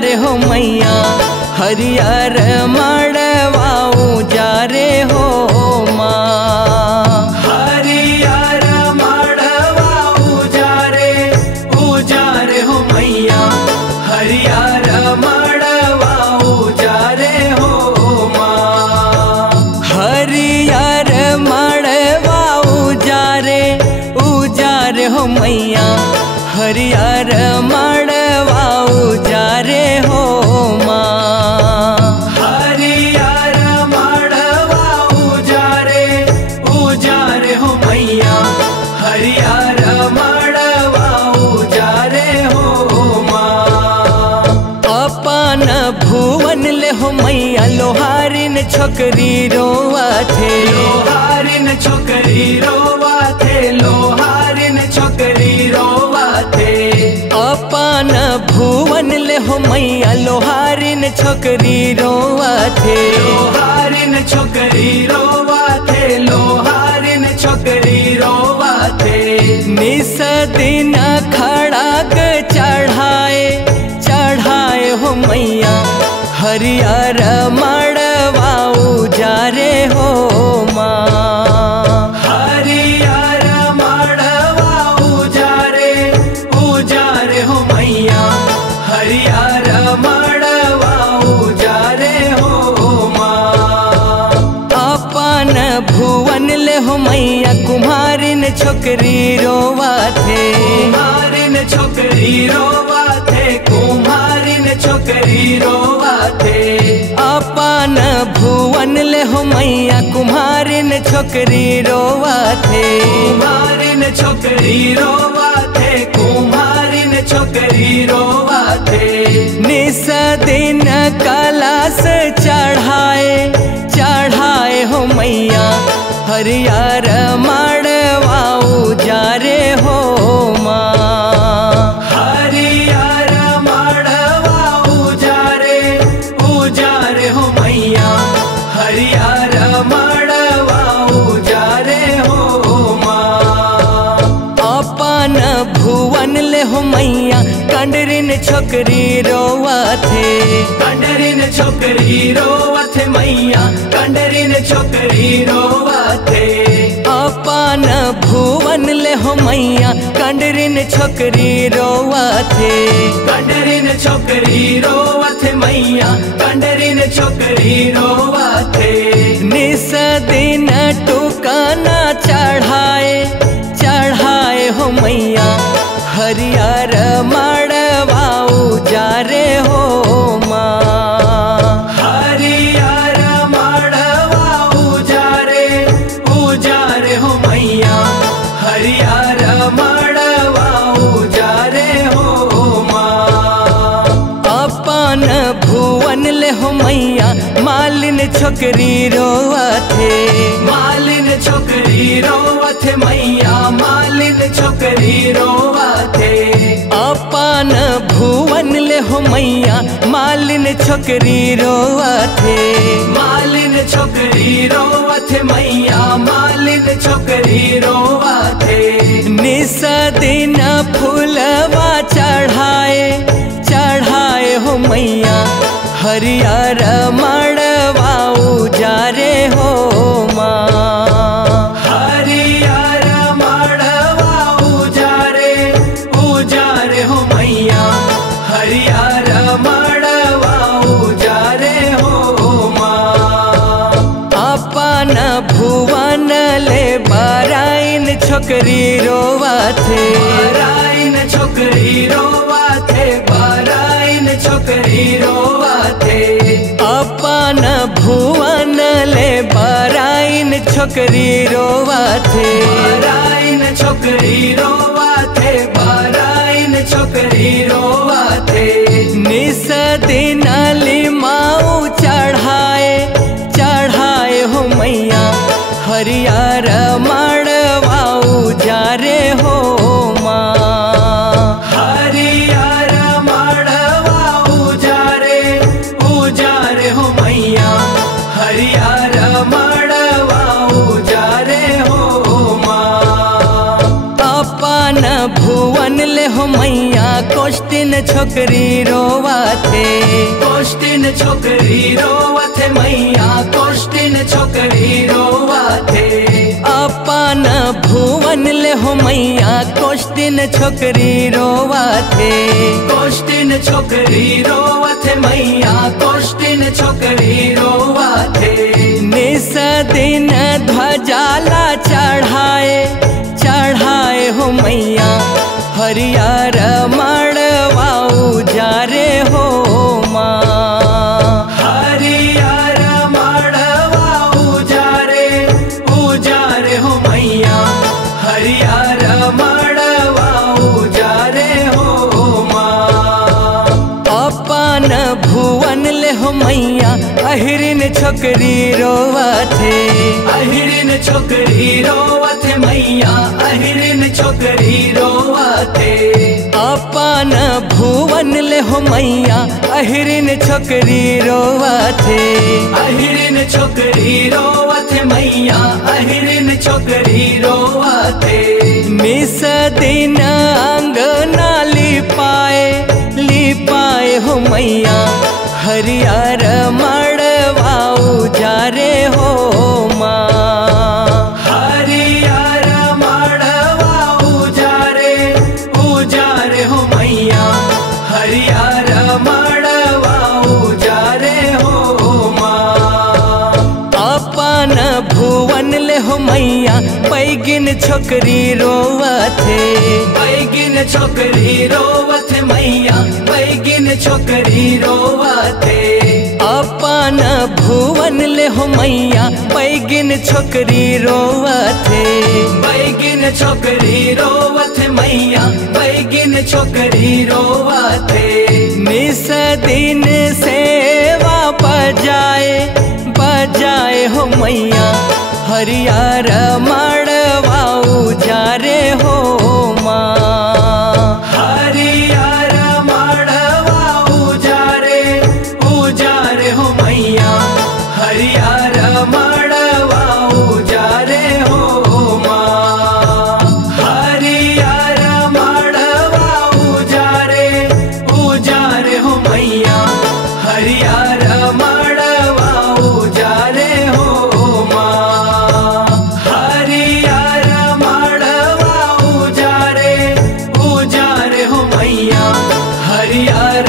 रे हो मैया हरियर मड़वा उजारे हो माँ। हरियर मड़वा उजारे हो मैया हरियर मड़वा उजारे हो माँ। हरियर मड़वा उजारे हो मैया हरियर मड़वा उजारे हो माँ। हरियर मड़वा उजारे हो मैया हरियर मड़वा उजारे हो माँ। अपन भुवन ले हो मैया लोहारिन छोकरी रोवा थे। लोहारिन छोकरी रोवा थे लोहारिन छोकरी रोवा थे। अपन भुवन ले हो मैया लोहारिन छोकरी रोवा थे। लोहारिन छोकरी रोवा थे लोहारिन छोकरी रोवा थे। निस दिन खड़ाक चढ़ाए हो मैया हरियर मड़वा उजारे हो माँ। हरियर मड़वा उजारे हो मैया हरियर मड़वा उजारे हो माँ। अपन भुवन ले हो मैया कुम्हारिन छोकरी रोवा थे। कुम्हारिन छोकरी रोवा थे कुम्हारिन छोकरी रोवा थे। अपन भुवन ले हो मैया कुम्हारिन छोकरी रोवा थे। कुम्हारिन छोकरी रोवा थे कुम्हारिन छोकरी रोवा थे। निस दिन कलश चढ़ाए हो मैया हरियर मड़वा उजारे हो माँ। हरियर मड़वा उजारे हो मैया हरियर मड़वा उजारे हो माँ। अपन भुवन ले हो मैया कंडरिन छोकरी रोवा थे। कंडरिन छोकरी रोवा थे मैया कंडरिन छोकरी रोवा थे। अपन भुवन ले हो मैया कंडरिन छोकरी रोवा थे। कंडरिन छोकरी रोवा थे मैया कंडरिन छोकरी रोवा थे। निस दिन टुकना चढ़ाए हो मैया हरियर मड़वा उजारे हो माँ। हरियर मड़वा उजारे हो मैया हरियर मड़वा उजारे हो माँ। अपन भुवन ले हो मैया मालिन छोकरी रोवा थे। मालिन छोकरी रोवा थे मैया मालिन छोकरी रोवा थे। अपन भुवन ले हो मैया मालिन छोकरी रोवा थे। मालिन छोकरी रोवा थे मैया मालिन छोकरी रोवा थे। निस दिन फूलवा चढ़ाए हो मैया हरियर मड़वा उजारे हो माँ। हरियर मड़वा उजारे हो मैया हरियर मड़वा उजारे हो माँ। अपन भुवन ले बराइन छोकरी रोवा थे। बराइन छोकरी रोवा थे बराइन छोकरी रोवा थे। अपन भुवन ले बराइन छोकरी रोवा थे। बराइन छोकरी रोवा थे बराइन छोकरी रोवा थे। निस दिन लिमाऊ चढ़ाए हो मैया हरियर मड़वा उजारे हो माँ। हरियर मड़वा उजारे हो मैया हरियर मड़वा उजारे हो माँ। अपन भुवन ले हो मैया कोष्टिन कोष्टिन छोकरी रोवाथे, कोष्टिन छोकरी रोवथे मैया, कोष्टिन छोकरी रोवथे। अपन भुवन ले हो मैया, कोष्टिन छोकरी रोवाथे, कोष्टिन छोकरी रोवथे मैया, कोष्टिन छोकरी रोवथे। निस दिन ध्वजाला चढ़ाए चढ़ाए हो मैया, हरियर मड़वा उजारे हो माँ। हरियर मड़वा उजारे उजारे हो मैया, हरियर मड़वा उजारे हो माँ। अपन भुवन ले हो मैया, अहिरिन छोकरी रोवथे, अहिरिन छोकरी रोवथे मैया, अहिरिन छोकरी रोवथे। अपन भुवन ले हो मैया, अहिरिन छोकरी रोवथे, अहिरिन छोकरी रोवथे मैया, अहिरिन छोकरी रोवथे। निस दिन अंगना लिपाए हो मैया, हरियर मड़वा उजारे हो माँ। हरियर मड़वा उजारे उजारे हो मैया, हरियर मड़वा उजारे हो माँ। अपन भुवन ले हो मैया, पैगिन छोकरी रोवथे, पैगिन छोकरी रोवथे मैया, पैगिन छोकरी रोवथे। अपन भुवन ले हो मैया, पैगिन छोकरी रोवथे, पैगिन छोकरी रोवथे मैया, पैगिन छोकरी रोवथे। निस दिन सेवा बजाए हो मैया, हरियर मड़वा उजारे हो माँ। हरियर मड़वा उजारे उजारे हो मैया, हरियर मड़वा उजारे हो माँ। हरियर मड़वा उजारे उजारे हो मैया, हरियर मड़वा उजारे हो माँ। हरियर मड़वा उजारे उजारे हो मैया, हरियर